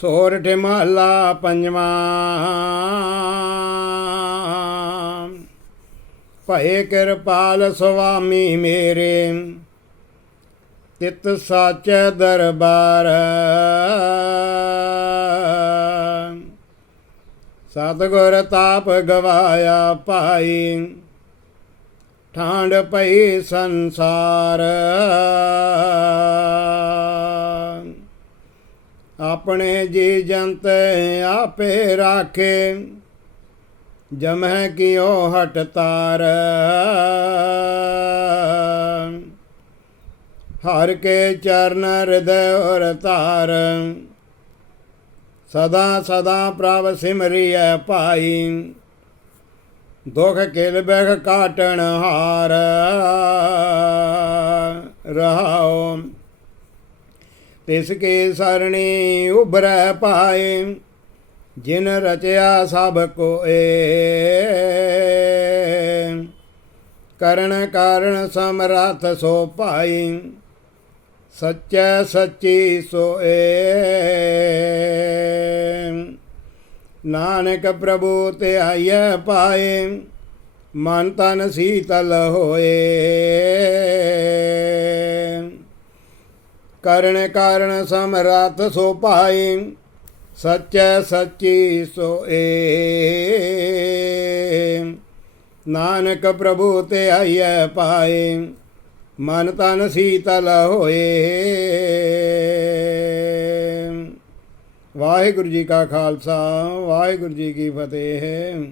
ਸੋਰਠ ਮਹੱਲਾ ਪੰਜਵਾਂ। ਭਏ ਕਿਰਪਾਲ ਸੁਆਮੀ ਮੇਰੇ, ਤਿਤ ਸਾਚੈ ਦਰਬਾਰ। ਸਤਿਗੁਰ ਤਾਪ ਗਵਾਇਆ ਭਾਈ ਠਾਂਡ ਪਈ ਸੰਸਾਰ। ਆਪਣੇ ਜੀ ਜੰਤ ਆਪੇ ਰਾਖੇ। ਜਮਹਿ ਕਿਉ ਹਟ ਤਾਰ। ਹਰ ਕੇ ਚਰਨ ਹਿਰਦੈ ਔਰ ਧਾਰ ਸਦਾ ਸਦਾ ਪ੍ਰਭ ਸਿਮਰਿਐ ਭਾਈ। ਦੁਖ ਕਿਲ ਬਖ ਕਾਟਣ ਹਾਰ। ਰਹਾਉ ਤਿਸ ਕੇ ਸਰਣੀ ਉਭਰੈ ਪਾਏ ਜਿਨ ਰਚਿਆ ਸਭ ਕੋਏ। ਕਰਨ ਕਾਰਣ ਸਮਰਥ ਸੋ ਭਾਈ, ਸੱਚੈ ਸੱਚੀ ਸੋਏ। ਨਾਨਕ ਪ੍ਰਭੂ ਤੇ ਆਈਐ ਪਾਏ ਮਨ ਤਨ ਸੀਤਲ ਹੋਏ। ਕਰਨ ਕਾਰਣ ਸਮਰਥ ਸੋ ਪਾਈ ਸੱਚੈ ਸੱਚੀ ਸੋ ਏ। ਨਾਨਕ ਪ੍ਰਭੂ ਤੇ ਆਈਐ ਪਾਏ ਮਨ ਤਨ ਸੀਤਲ ਹੋਏ। ਵਾਹਿਗੁਰੂ ਜੀ ਕਾ ਖਾਲਸਾ, ਵਾਹਿਗੁਰੂ ਜੀ ਕੀ ਫਤਿਹ।